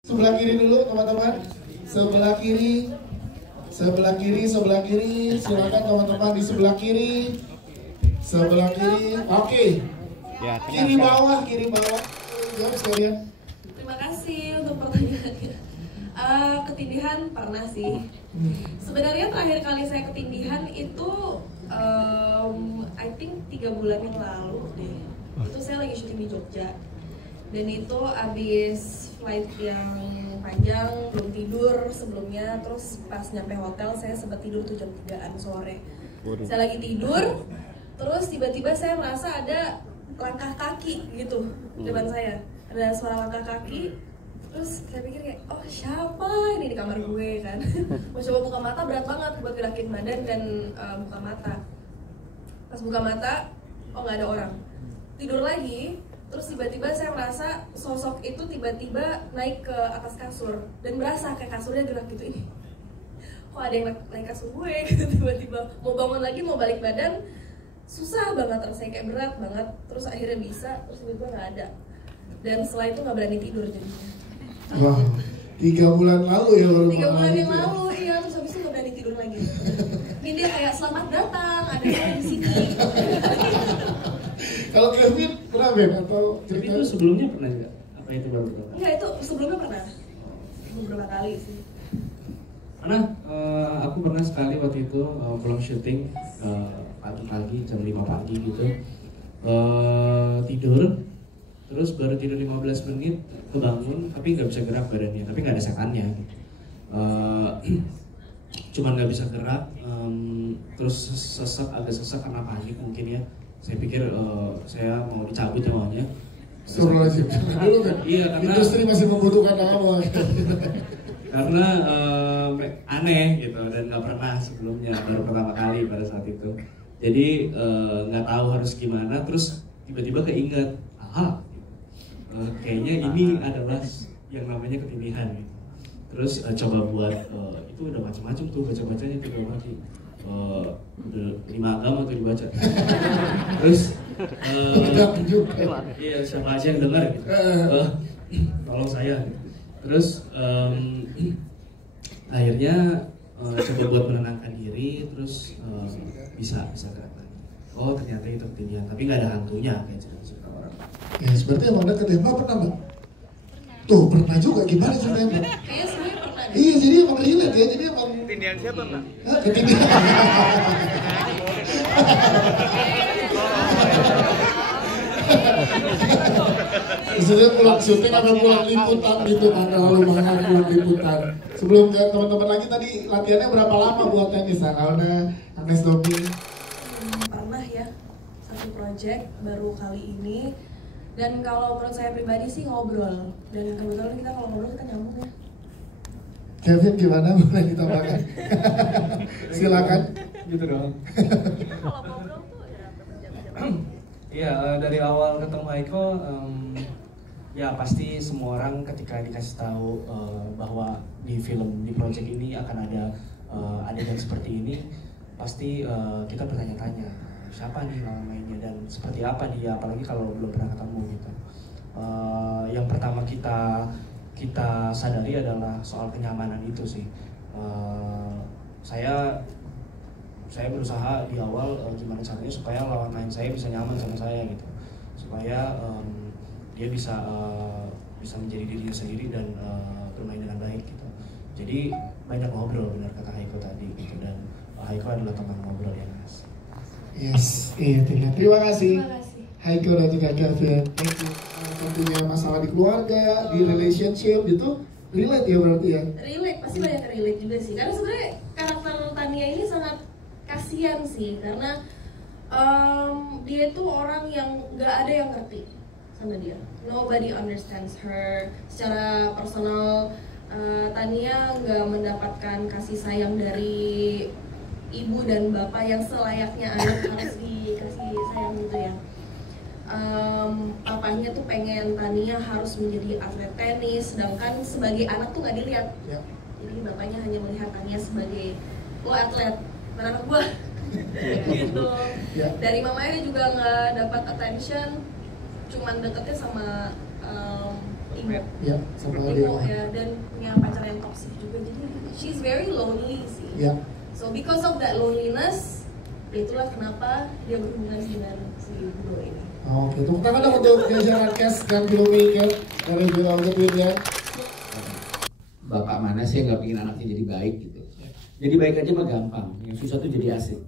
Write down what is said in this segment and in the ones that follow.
Sebelah kiri dulu teman-teman. Sebelah kiri. Sebelah kiri, sebelah kiri. Silakan teman-teman di sebelah kiri. Sebelah kiri. Oke. Ya, kiri bawah, kiri bawah. Jawab sekalian. Terima kasih untuk pertanyaannya. Ketindihan pernah sih. Sebenarnya terakhir kali saya ketindihan itu I think 3 bulan yang lalu deh. Itu saya lagi syuting di Jogja. Dan itu abis flight yang panjang, belum tidur sebelumnya. Terus pas nyampe hotel saya sempat tidur tuh jam 3-an sore. Saya lagi tidur, terus tiba-tiba saya merasa ada langkah kaki gitu depan saya. Ada suara langkah kaki. Terus saya pikir kayak, oh siapa ini di kamar gue kan. Mau coba buka mata berat banget buat gerakin badan dan buka mata. Pas buka mata, oh nggak ada orang. Tidur lagi, terus tiba-tiba saya merasa sosok itu tiba-tiba naik ke atas kasur. Dan berasa kayak kasurnya gerak gitu, ini kok ada yang naik kasur gue gitu. Tiba-tiba mau bangun lagi, mau balik badan, susah banget, rasanya kayak berat banget. Terus akhirnya bisa, terus tiba-tiba nggak ada. Dan setelah itu nggak berani tidur jadinya. Wah, 3 bulan lalu ya baru 3 bulan yang lalu, iya. Terus habis itu nggak berani tidur lagi. Ini dia kayak selamat datang, ada saya di sini. Kalau Kevin pernah Ben atau Tapi cerita? itu sebelumnya pernah nggak? Apa itu baru pertama? Enggak, itu sebelumnya pernah. Beberapa kali sih. Karena aku pernah sekali waktu itu pulang syuting pagi-pagi jam 5 pagi gitu, tidur, terus baru tidur 15 menit kebangun, tapi nggak bisa gerak badannya, tapi nggak ada sekannya. Cuman nggak bisa gerak, terus agak sesak karena panik mungkin ya. Saya pikir saya mau dicabut ya maunya. Suruh aja dulu kan. Iya, karena industri masih membutuhkan awal. Karena aneh gitu dan nggak pernah sebelumnya, baru pertama kali pada saat itu. Jadi nggak tahu harus gimana, terus tiba-tiba keinget, kayaknya ini adalah yang namanya ketindihan gitu. Terus coba buat itu udah macam-macam tuh baca-bacanya tuh udah mati. Udah 5 agama tuh dibaca. Terus iya, siapa aja yang dengar gitu. Tolong saya gitu. Terus akhirnya coba buat menenangkan diri, terus bisa gerak lagi. Oh ternyata itu ketindihan, tapi nggak ada hantunya kayak cerita orang. Ya seperti emang dekat ya, Mbak pernah Mbak? Tuh pernah juga, gimana ceritanya Mbak? Kayaknya semuanya pernah. Iya jadi emang relate ya, jadi emang Ketindihan siapa Mbak? ketindihan. Maksudnya pulang syuting atau pulang liputan gitu kan, kalau banget pulang liputan. Sebelum ke teman-teman lagi tadi latihannya berapa lama buat tenis? Alna, Agnes Domi. Pernah ya, satu project baru kali ini. Dan kalau menurut saya pribadi sih ngobrol. Dan kebetulan kita kalau ngobrol kita nyambung ya. Kevin gimana, boleh ditambahkan? Silakan. Gitu dong. Kalau ngobrol tuh ya berjam-jam. Iya, dari awal ketemu Haiko, ya pasti semua orang ketika dikasih tahu bahwa di film, di project ini akan ada adegan seperti ini, pasti kita bertanya-tanya siapa nih lawan mainnya dan seperti apa dia, apalagi kalau belum pernah ketemu gitu. Yang pertama kita sadari adalah soal kenyamanan itu sih. Saya berusaha di awal gimana caranya supaya lawan main saya bisa nyaman sama saya gitu, supaya dia bisa menjadi dirinya sendiri dan bermain dengan baik gitu. Jadi banyak ngobrol, benar kata Haiko tadi gitu, dan Haiko adalah teman ngobrol yang asik. Yes, iya terima kasih. Terima kasih. Haiko dan juga Kevin. Thank you. Tentunya masalah di keluarga, di relationship gitu, relate ya berarti ya? Relate, pasti banyak relate juga sih. Karena sebenarnya karakter Tania ini sangat kasihan sih, karena dia tuh orang yang nggak ada yang ngerti sama dia. Nobody understands her. Secara personal, Tania nggak mendapatkan kasih sayang dari ibu dan bapak yang selayaknya anak harus dikasih sayang gitu ya. Papanya tuh pengen Tania harus menjadi atlet tenis, sedangkan sebagai anak tuh nggak dilihat. Ya. Jadi bapaknya hanya melihat Tania sebagai lo atlet, anak gua. Gitu. Ya. Dari mamanya juga nggak dapat attention, cuman deketnya sama emo. Ya, sama Emo dia. ya, dan punya pacar yang toxic juga. Jadi she's very lonely sih. Ya. So because of that loneliness, itulah kenapa dia berhubungan dengan si Bruno ini. Oke, tepuk tangan dong untuk jajaran cast dan filmmaker dari Film Gedwin ya. Bapak mana sih yang nggak pengen anaknya jadi baik gitu? Jadi baik aja mah gampang, yang susah tuh jadi asik.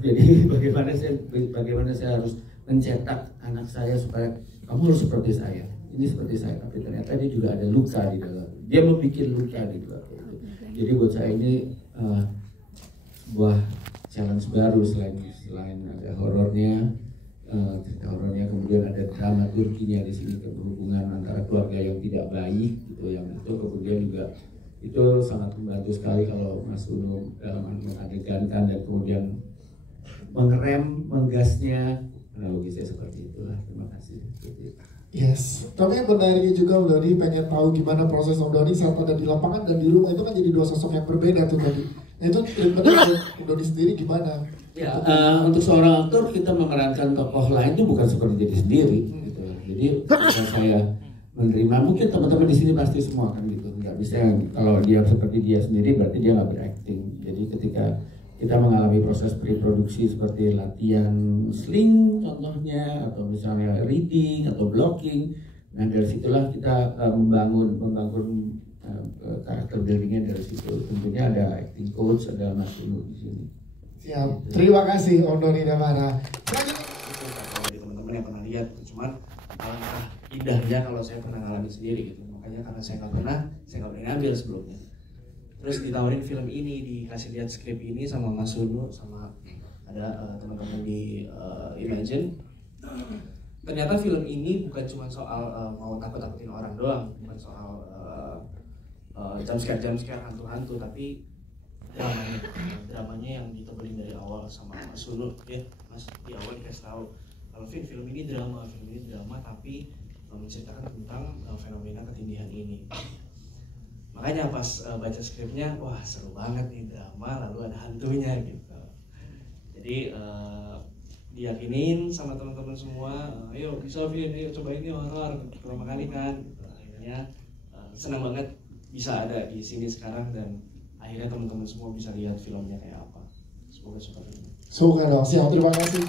Jadi bagaimana saya harus mencetak anak saya supaya kamu harus seperti saya, ini seperti saya, tapi ternyata dia juga ada luka di dalam. Dia membuat luka di dalam. Jadi buat saya ini sebuah challenge baru selain ada horornya, cerita horornya, kemudian ada dramaturginya di sini, hubungan antara keluarga yang tidak baik gitu, yang itu kemudian juga itu sangat membantu sekali kalau Mas Uno mengadegankan dan kemudian mengerem, menggasnya, analogisnya seperti itulah. Terima kasih. Yes, tapi yang menarik juga Om Doni pengen tahu gimana proses Om Doni saat ada di lapangan dan di rumah itu kan jadi dua sosok yang berbeda tuh tadi. Nah itu treatmentnya Om Doni sendiri gimana? Ya, untuk seorang aktor kita memerankan tokoh lain itu bukan seperti jadi sendiri gitu. Jadi kalau saya menerima, mungkin teman-teman di sini pasti semua kan gitu, nggak bisa kalau dia seperti dia sendiri berarti dia nggak berakting. Jadi ketika kita mengalami proses pre-produksi seperti latihan sling contohnya, atau misalnya reading atau blocking, nah dari situlah kita membangun karakter buildingnya dari situ. Tentunya ada acting coach, ada Mas Inu di sini. Siap, terima kasih Om Doni Damara. Kalau teman-teman yang pernah lihat, cuman alangkah indahnya kalau saya pernah ngalamin sendiri gitu. Makanya karena saya nggak pernah, saya nggak pernah ngambil sebelumnya. Terus ditawarin film ini, dikasih lihat skrip ini sama Mas Unu, sama ada teman-teman di Imagine. Ternyata film ini bukan cuma soal mau takut-takutin orang doang, bukan soal jump-scare hantu-hantu, tapi dramanya yang ditebelin dari awal sama Mas Unu. Ya, Mas di awal dikasih tahu kalau film ini drama, tapi menceritakan tentang fenomena ketindihan ini. Makanya pas baca skripnya, wah seru banget nih, drama lalu ada hantunya gitu. Jadi diyakinin sama teman-teman semua, ayo bisa Vin, ayo cobain ini horor pertama kali kan. Akhirnya senang banget bisa ada di sini sekarang dan akhirnya teman-teman semua bisa lihat filmnya kayak apa. Semoga seperti ini. Suka dong, siap, terima kasih.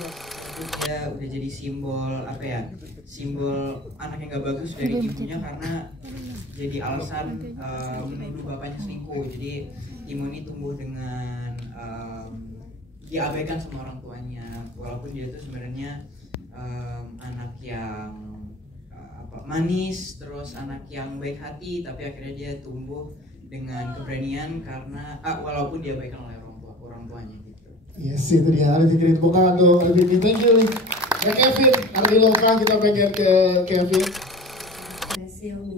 Dia udah jadi simbol apa ya, simbol anak yang gak bagus dari ibunya karena jadi alasan menuduh bapaknya selingkuh. Jadi Timo ini tumbuh dengan diabaikan sama orang tuanya, walaupun dia tuh sebenarnya anak yang manis, terus anak yang baik hati, tapi akhirnya dia tumbuh dengan keberanian karena walaupun diabaikan oleh orang tuanya gitu. Yes, itu dia. Alif Fikri, tepuk tangan tuh. Alif Fikri, thank you. Ya Kevin, Ardiloka, kita pengen ke Kevin.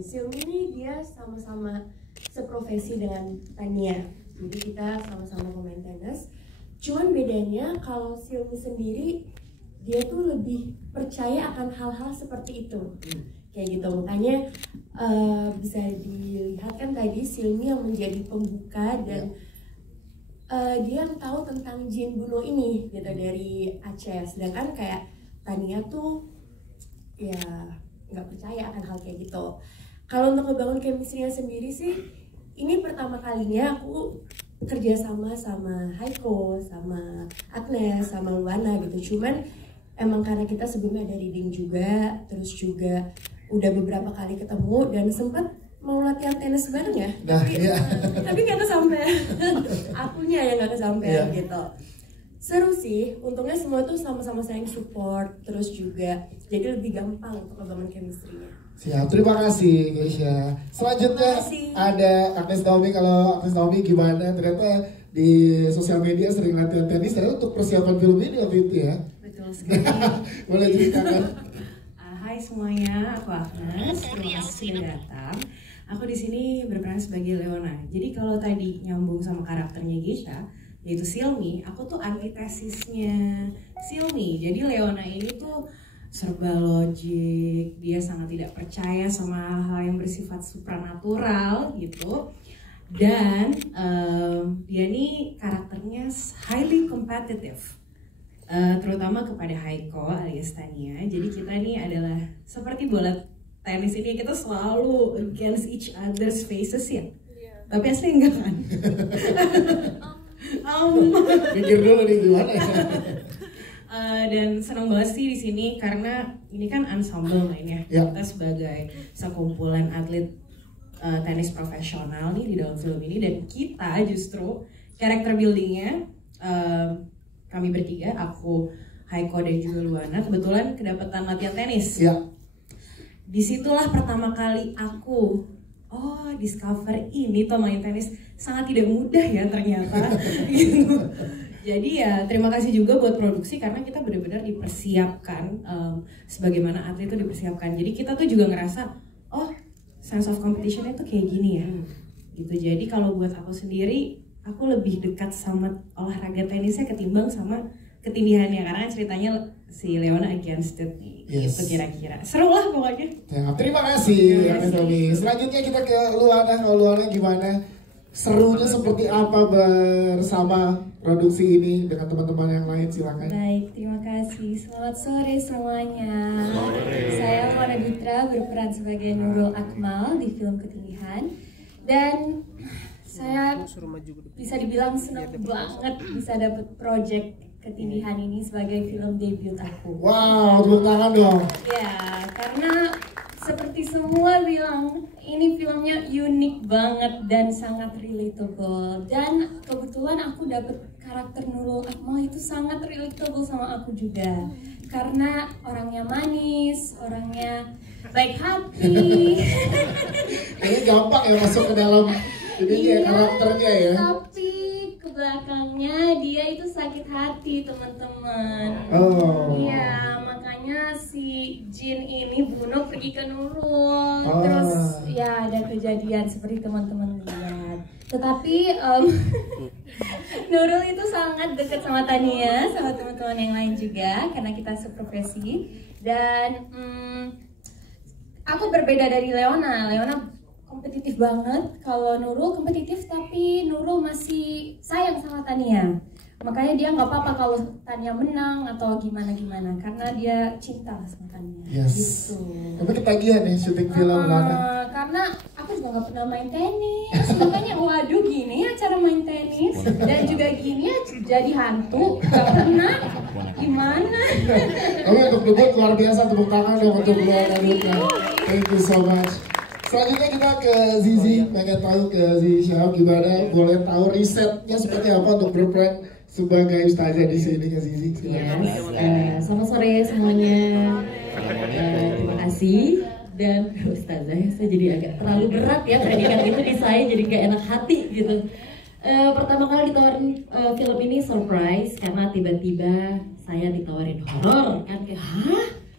Silmi ini dia sama-sama seprofesi dengan Tania. Jadi kita sama-sama pemain tenis. Cuman bedanya kalau Silmi sendiri dia tuh lebih percaya akan hal-hal seperti itu. Kayak gitu, makanya bisa dilihat kan tadi Silmi yang menjadi pembuka dan dia yang tahu tentang Jin Buno ini gitu dari Aceh. Sedangkan kayak Tania tuh ya nggak percaya akan hal kayak gitu. Kalau untuk ngebangun chemistry-nya sendiri sih, ini pertama kalinya aku kerja sama Haiko, sama Agnes, sama Luana gitu. Cuman emang karena kita sebelumnya ada reading juga, terus juga udah beberapa kali ketemu dan sempet mau latihan tenis bareng ya. Nah, iya. Tapi nggak kesampean. Akunya yang nggak kesampean gitu. Seru sih, untungnya semua tuh sama-sama saling support, terus juga jadi lebih gampang untuk ngebangun chemistry-nya. Siap, terima kasih Geisha. Selanjutnya ada Agnes Naomi. Kalau Agnes Naomi gimana? Ternyata di sosial media sering latihan tenis, ternyata untuk persiapan film ini waktu itu ya. Betul sekali. Boleh ceritakan? Hai semuanya, aku Agnes. Terima kasih sudah datang. Aku di sini berperan sebagai Leona. Jadi kalau tadi nyambung sama karakternya Geisha, yaitu Silmi, aku tuh antitesisnya Silmi. Jadi Leona ini tuh serba logik, dia sangat tidak percaya sama hal-hal yang bersifat supranatural gitu. Dan dia nih karakternya highly competitive, terutama kepada Haiko alias Tania. Jadi kita nih adalah seperti bola tenis ini kita selalu against each other's faces ya. Tapi asli enggak kan? Pikir dulu nih gimana ya. Dan senang banget sih di sini karena ini kan ensemble mainnya. Ya. Kita sebagai sekumpulan atlet tenis profesional nih di dalam film ini, dan kita justru karakter buildingnya kami bertiga, aku, Haiko dan juga Luana kebetulan kedapatan latihan tenis. Ya. Disitulah pertama kali aku discover ini tuh main tenis sangat tidak mudah ya ternyata. Gitu. Jadi ya terima kasih juga buat produksi karena kita benar-benar dipersiapkan sebagaimana atlet itu dipersiapkan. Jadi kita tuh juga ngerasa sense of competition itu kayak gini ya. Gitu. Jadi kalau buat aku sendiri, aku lebih dekat sama olahraga tenisnya ketimbang sama ketindihannya karena ceritanya si Leona against it nih. Yes. Gitu kira-kira. Seru lah pokoknya. Ya, terima kasih Agnes Domi. Selanjutnya kita ke Luana. Kalau Luana gimana? Serunya seperti apa bersama produksi ini dengan teman-teman yang lain? Silakan. Baik, terima kasih. Selamat sore semuanya. Saya Luana Bitra berperan sebagai Nurul Akmal di film Ketindihan. Dan saya bisa dibilang senang banget bisa dapet project Ketindihan ini sebagai film debut aku. Wow, tepuk tangan dong. Ya, karena seperti semua bilang, ini filmnya unik banget dan sangat relatable. Dan kebetulan aku dapet karakter Nurul Akmal itu sangat relatable sama aku juga. Karena orangnya manis, orangnya baik hati. Ini gampang ya masuk ke dalam ini karakternya ya. Tapi ke belakangnya dia itu sakit hati teman-teman. Iya, makanya si Jin ini bunuh pergi ke Nurul. Terus ya ada kejadian seperti teman-teman lihat. Tetapi Nurul itu sangat dekat sama Tania, sama teman-teman yang lain juga karena kita seprofesi. Dan aku berbeda dari Leona. Leona kompetitif banget. Kalau Nurul kompetitif tapi Nurul masih sayang sama Tania. Makanya dia nggak apa-apa kalau Tania menang atau gimana-gimana karena dia cinta sama Tania. Yes. Gitu. Tapi ketagihan ya syuting film Lana. Karena aku juga nggak pernah main tenis. Makanya waduh gini ya cara main tenis dan juga gini ya jadi hantu. Nggak pernah. Gimana? Tapi untuk debut luar biasa, tepuk tangan dong untuk Luana Bitra. Thank you so much. Selanjutnya kita ke Zizi, pengen tahu ke Zizi Syahab gimana, boleh tahu risetnya seperti apa untuk berperan sebagai ustazah di sini ke Zizi. Selamat sore semuanya. Terima kasih. Dan ustazah saya jadi agak terlalu berat ya predikat itu di saya, jadi gak enak hati gitu. Pertama kali ditawarin film ini surprise karena tiba-tiba saya ditawarin horor kan, kayak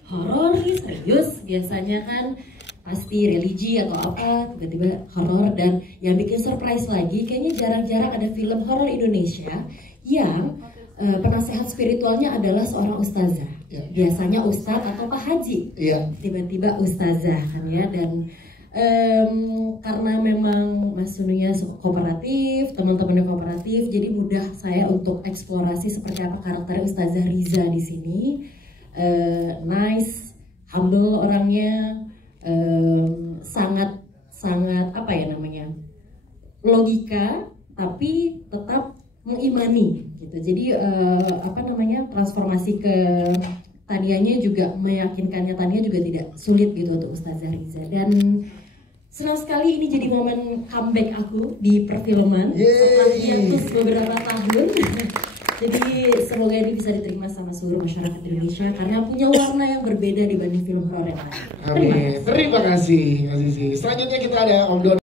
horor nih serius, biasanya kan pasti religi atau apa, tiba-tiba horor. Dan yang bikin surprise lagi, kayaknya jarang-jarang ada film horor Indonesia yang penasehat spiritualnya adalah seorang ustazah. Biasanya ustadz atau pak haji, tiba-tiba ustazah kan ya. Dan karena memang Mas Sununya kooperatif, teman-temannya kooperatif, jadi mudah saya untuk eksplorasi seperti apa karakter ustazah Riza di sini. Nice, humble orangnya. Sangat apa ya namanya, logika tapi tetap mengimani gitu. Jadi transformasi ke Tanianya juga meyakinkannya Tania juga tidak sulit gitu untuk Ustazah Riza. Dan senang sekali ini jadi momen comeback aku di perfilman setelah hiatus beberapa tahun. Jadi semoga ini bisa diterima sama seluruh masyarakat Indonesia karena punya warna yang berbeda dibanding film horor yang lain. Amin. Terima kasih. Selanjutnya kita ada Om Don.